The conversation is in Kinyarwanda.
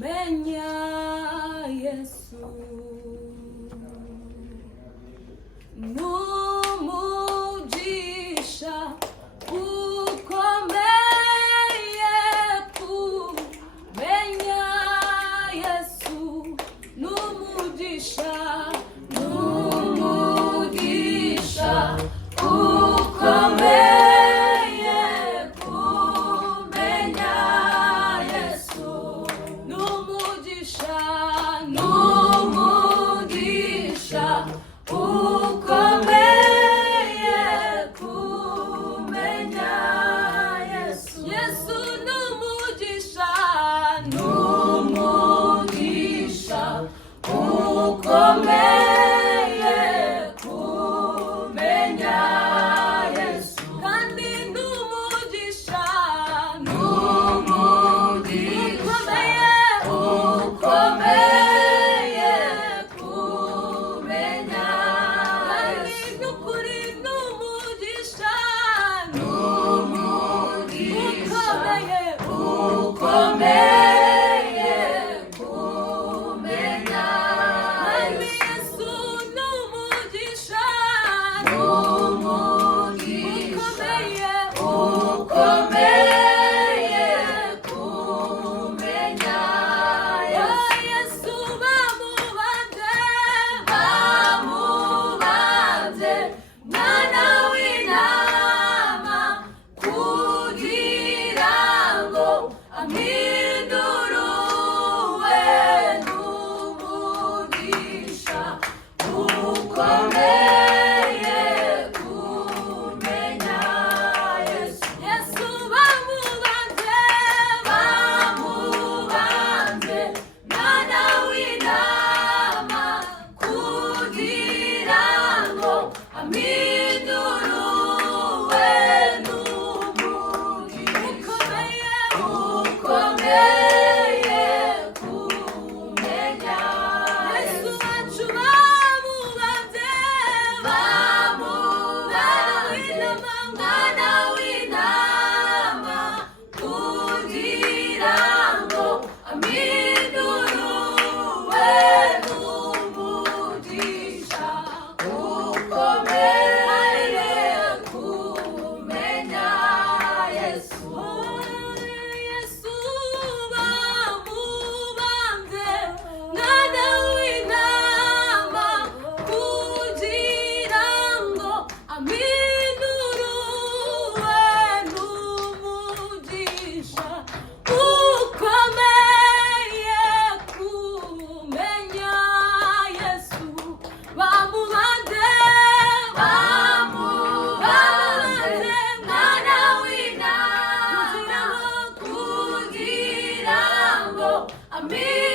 menya Yesu n'umugisha ukomeye kumenya Yesu n'umugisha ukomeye kumenya Yesu n'umugisha ukomeye kumenya Yesu. Yesu n'umugisha ukomeye kumenya Yesu. Kandi n'umugisha ukomeye kumenya Yesu. Kandi n'ukuri n'umugisha ukomeye kumenya Yesu. Yesu n'umugisha ukomeye kumenya Yesu. Yesu bamubanje mwana w'intama kugira ngo ampinduruwe n'umugisha ukomeye kumenya Yesu. Yesu bamubanje mwana w'intama kugira ngo ampinduruwe n'umugisha ukomeye kumenya Yesu. Wacu bamubanje mwana w'intama kugira ngo ampinduruwe n'umugisha ukomeye kumenya Yesu. Yesu bamubanje mwana w'intama kugira ngo ampinduruwe n'umugisha ukomeye kumenya Yesu. Bamubanje mwana w'intama kugira ngo ampinduruwe